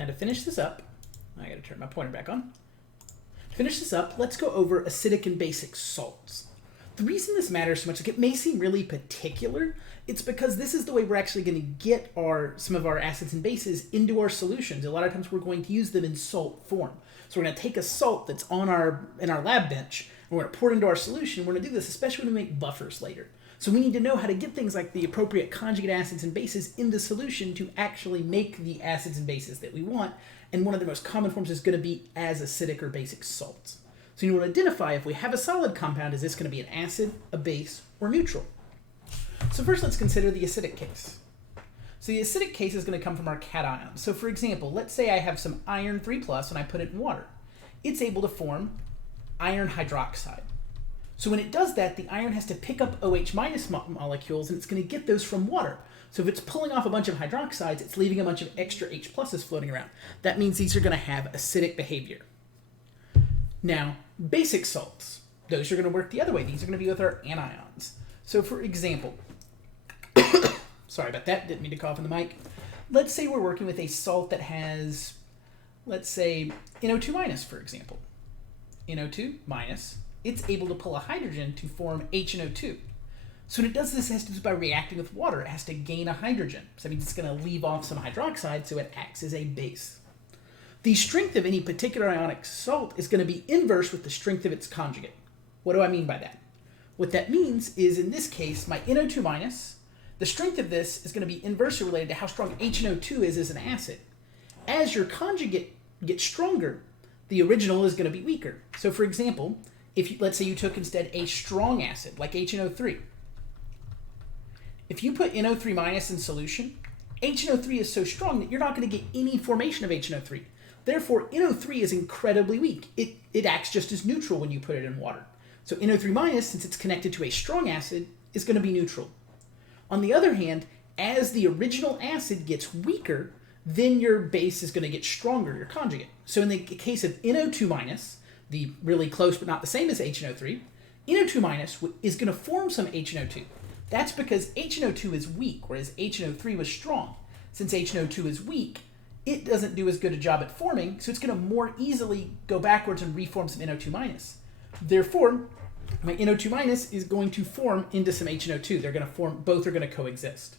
Now to finish this up, I gotta turn my pointer back on. To finish this up, let's go over acidic and basic salts. The reason this matters so much, like it may seem really particular, it's because this is the way we're actually going to get some of our acids and bases into our solutions. A lot of times we're going to use them in salt form. So we're going to take a salt that's in our lab bench, and we're going to pour it into our solution. We're going to do this especially when we make buffers later. So we need to know how to get things like the appropriate conjugate acids and bases in the solution to actually make the acids and bases that we want. And one of the most common forms is going to be as acidic or basic salts. So you want to identify if we have a solid compound, is this going to be an acid, a base, or neutral? So first let's consider the acidic case. So the acidic case is going to come from our cation. So for example, let's say I have some iron 3+ and I put it in water. It's able to form iron hydroxide. So when it does that, the iron has to pick up OH- molecules and it's going to get those from water. So if it's pulling off a bunch of hydroxides, it's leaving a bunch of extra H+ floating around. That means these are going to have acidic behavior. Now, basic salts, those are going to work the other way. These are going to be with our anions. So for example, sorry about that, didn't mean to cough in the mic. Let's say we're working with a salt that has, let's say, NO2-, for example. NO2-, it's able to pull a hydrogen to form HNO2. So when it does this, it has to do by reacting with water. It has to gain a hydrogen. So that means it's going to leave off some hydroxide, so it acts as a base. The strength of any particular ionic salt is going to be inverse with the strength of its conjugate. What do I mean by that? What that means is, in this case, my NO2-, the strength of this is going to be inversely related to how strong HNO2 is as an acid. As your conjugate gets stronger, the original is going to be weaker. So for example, let's say you took instead a strong acid, like HNO3. If you put NO3- in solution, HNO3 is so strong that you're not going to get any formation of HNO3. Therefore, NO3 is incredibly weak. It acts just as neutral when you put it in water. So NO3-, since it's connected to a strong acid, is going to be neutral. On the other hand, as the original acid gets weaker, then your base is going to get stronger, your conjugate. So in the case of NO2-, the really close but not the same as HNO3, NO2- is going to form some HNO2. That's because HNO2 is weak, whereas HNO3 was strong. Since HNO2 is weak, it doesn't do as good a job at forming, so it's going to more easily go backwards and reform some NO2-. Therefore, my NO2- is going to form into some HNO2. They're going to form, both are going to coexist.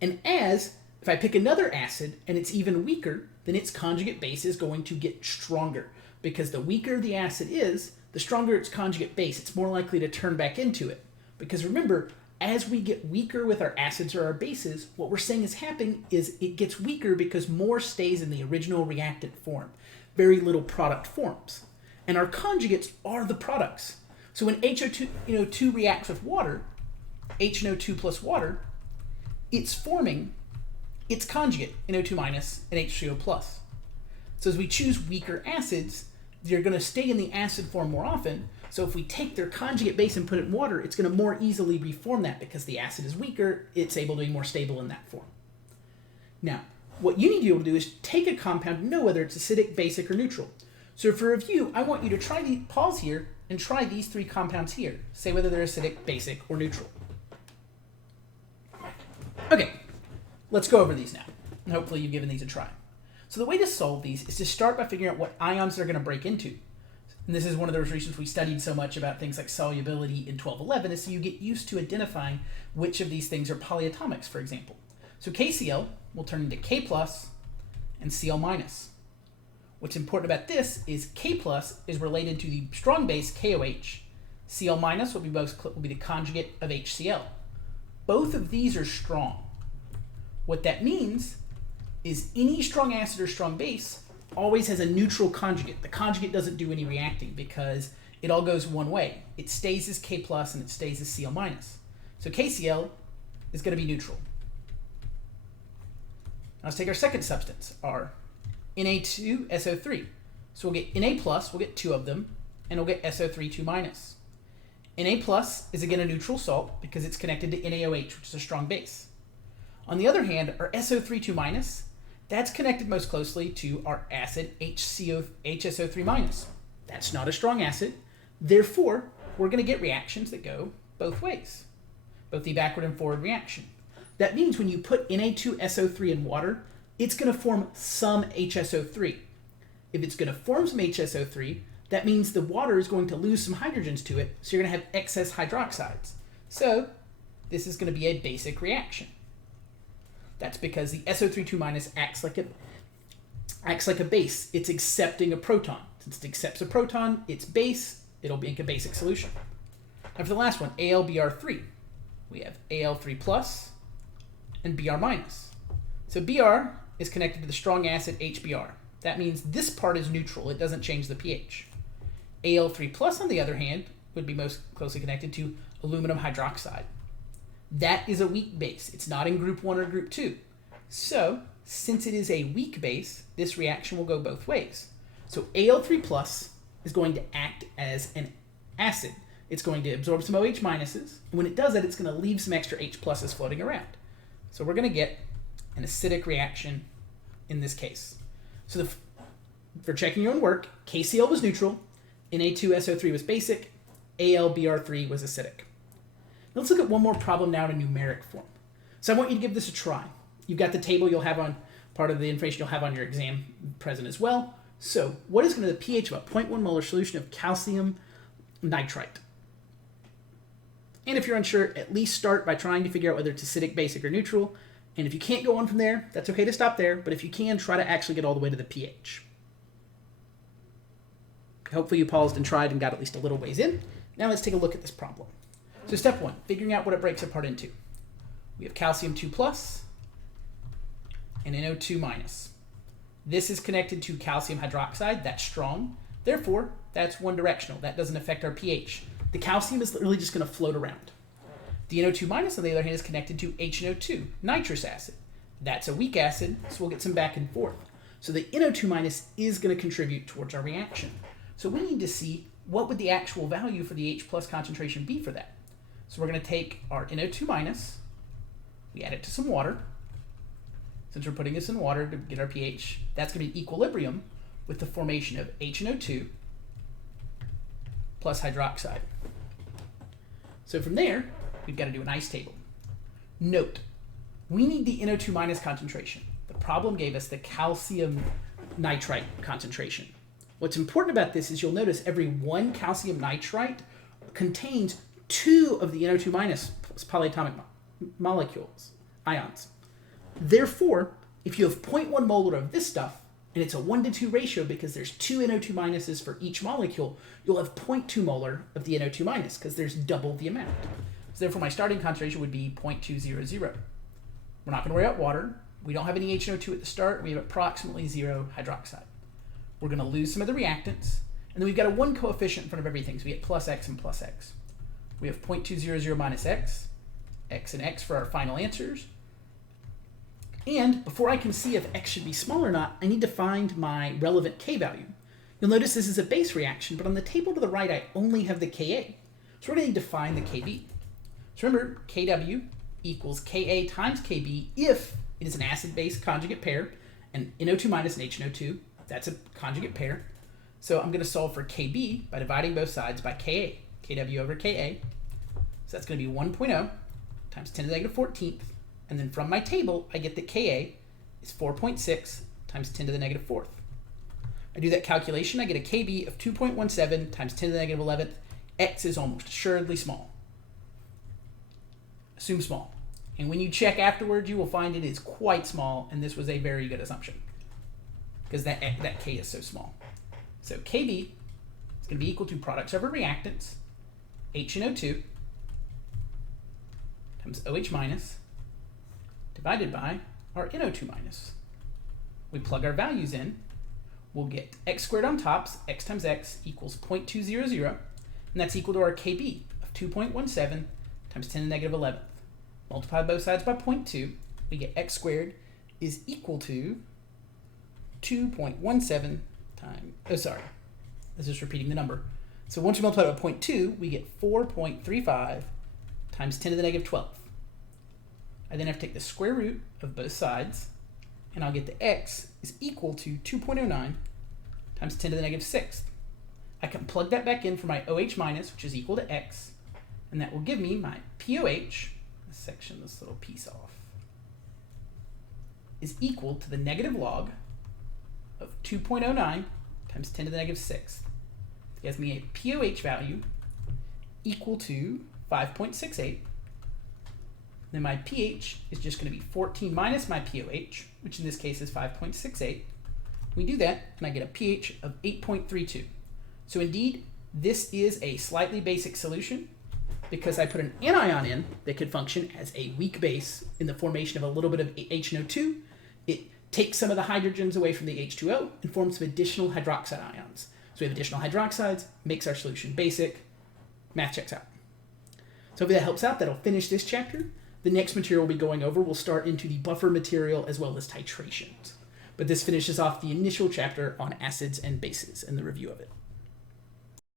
And if I pick another acid and it's even weaker, then its conjugate base is going to get stronger. Because the weaker the acid is, the stronger its conjugate base. It's more likely to turn back into it. Because remember, as we get weaker with our acids or our bases, what we're saying is happening is it gets weaker because more stays in the original reactant form. Very little product forms. And our conjugates are the products. So when HNO2 reacts with water, HNO2 plus water, it's forming its conjugate, NO2- and H3O+. So as we choose weaker acids, they're going to stay in the acid form more often. So if we take their conjugate base and put it in water, it's going to more easily reform that because the acid is weaker, it's able to be more stable in that form. Now, what you need to be able to do is take a compound and know whether it's acidic, basic, or neutral. So for review, I want you to pause here and try these three compounds here. Say whether they're acidic, basic, or neutral. Okay, let's go over these now. And hopefully you've given these a try. So the way to solve these is to start by figuring out what ions they're going to break into. And this is one of those reasons we studied so much about things like solubility in 1211, is so you get used to identifying which of these things are polyatomics, for example. So KCl will turn into K+ and Cl-. What's important about this is K+ is related to the strong base KOH. Cl- will be the conjugate of HCl. Both of these are strong. What that means is any strong acid or strong base always has a neutral conjugate. The conjugate doesn't do any reacting because it all goes one way. It stays as K+ and it stays as Cl-. So KCl is going to be neutral. Now let's take our second substance, our Na2SO3. So we'll get Na+, we'll get two of them, and we'll get SO3 2-. Na+ is again a neutral salt because it's connected to NaOH, which is a strong base. On the other hand, our SO3 2-, that's connected most closely to our acid HSO3-. That's not a strong acid. Therefore, we're going to get reactions that go both ways, both the backward and forward reaction. That means when you put Na2SO3 in water, it's going to form some HSO3. If it's going to form some HSO3, that means the water is going to lose some hydrogens to it, so you're going to have excess hydroxides. So this is going to be a basic reaction. That's because the SO3 2- acts like a base. It's accepting a proton. Since it accepts a proton, its base, it'll make a basic solution. Now for the last one, AlBr3. We have Al3 plus and Br minus. So Br is connected to the strong acid HBr. That means this part is neutral. It doesn't change the pH. Al3 plus, on the other hand, would be most closely connected to aluminum hydroxide. That is a weak base. It's not in group 1 or group 2. So, since it is a weak base, this reaction will go both ways. So Al3 plus is going to act as an acid. It's going to absorb some OH minuses, and when it does that, it's going to leave some extra H pluses floating around. So we're going to get an acidic reaction in this case. So for checking your own work, KCl was neutral, Na2SO3 was basic, AlBr3 was acidic. Now let's look at one more problem now in a numeric form. So I want you to give this a try. You've got the table you'll have on, part of the information you'll have on your exam present as well. So what is going to be the pH of a 0.1 molar solution of calcium nitrite? And if you're unsure, at least start by trying to figure out whether it's acidic, basic, or neutral. And if you can't go on from there, that's okay to stop there. But if you can, try to actually get all the way to the pH. Hopefully you paused and tried and got at least a little ways in. Now let's take a look at this problem. So step 1, figuring out what it breaks apart into. We have calcium 2 plus and NO2 minus. This is connected to calcium hydroxide. That's strong. Therefore, that's one directional. That doesn't affect our pH. The calcium is literally just going to float around. The NO2 minus, on the other hand, is connected to HNO2, nitrous acid. That's a weak acid, so we'll get some back and forth. So the NO2 minus is going to contribute towards our reaction. So we need to see what would the actual value for the H plus concentration be for that. So we're going to take our NO2 minus, we add it to some water. Since we're putting this in water to get our pH, that's going to be equilibrium with the formation of HNO2 plus hydroxide. So from there, we've got to do an ice table. Note, we need the NO2 minus concentration. The problem gave us the calcium nitrite concentration. What's important about this is you'll notice every one calcium nitrite contains 2 of the NO2 minus polyatomic molecules, ions. Therefore, if you have 0.1 molar of this stuff, and it's a 1:2 ratio because there's 2 NO2 minuses for each molecule, you'll have 0.2 molar of the NO2 minus because there's double the amount. So therefore, my starting concentration would be 0.200. We're not going to worry about water. We don't have any HNO2 at the start. We have approximately 0 hydroxide. We're going to lose some of the reactants, and then we've got a 1 coefficient in front of everything, so we get plus x and plus x. We have 0.200 minus x and x for our final answers. And before I can see if x should be small or not, I need to find my relevant K value. You'll notice this is a base reaction, but on the table to the right, I only have the Ka. So we're going to need to find the Kb. So remember, Kw equals Ka times Kb if it is an acid-base conjugate pair, and NO2 minus and HNO2, that's a conjugate pair. So I'm going to solve for Kb by dividing both sides by Ka, Kw over Ka. So that's going to be 1.0 times 10 to the negative 14th. And then from my table, I get that Ka is 4.6 times 10 to the negative 4th. I do that calculation, I get a Kb of 2.17 times 10 to the negative 11th. X is almost assuredly small. Assume small. And when you check afterwards, you will find it is quite small, and this was a very good assumption because that K is so small. So Kb is going to be equal to products over reactants, HNO2 times OH minus, divided by our NO2 minus. We plug our values in. We'll get x squared on tops, x times x equals 0.200, and that's equal to our Kb of 2.17 times 10 to the negative 11th. Multiply both sides by 0.2, we get x squared is equal to 2.17 times, this is repeating the number. So once we multiply by 0.2, we get 4.35 times 10 to the negative 12th. I then have to take the square root of both sides, and I'll get the x is equal to 2.09 times 10 to the negative 6th. I can plug that back in for my OH minus, which is equal to x, and that will give me my POH. Let's section this little piece off. is equal to the negative log of 2.09 times 10 to the negative 6th. It gives me a pOH value equal to 5.68. Then my pH is just going to be 14 minus my pOH, which in this case is 5.68. We do that, and I get a pH of 8.32. So indeed, this is a slightly basic solution because I put an anion in that could function as a weak base in the formation of a little bit of HNO2. It takes some of the hydrogens away from the H2O and forms some additional hydroxide ions. So we have additional hydroxides, makes our solution basic. Math checks out. So hopefully that helps out. That'll finish this chapter. The next material we'll be going over will start into the buffer material as well as titrations. But this finishes off the initial chapter on acids and bases and the review of it.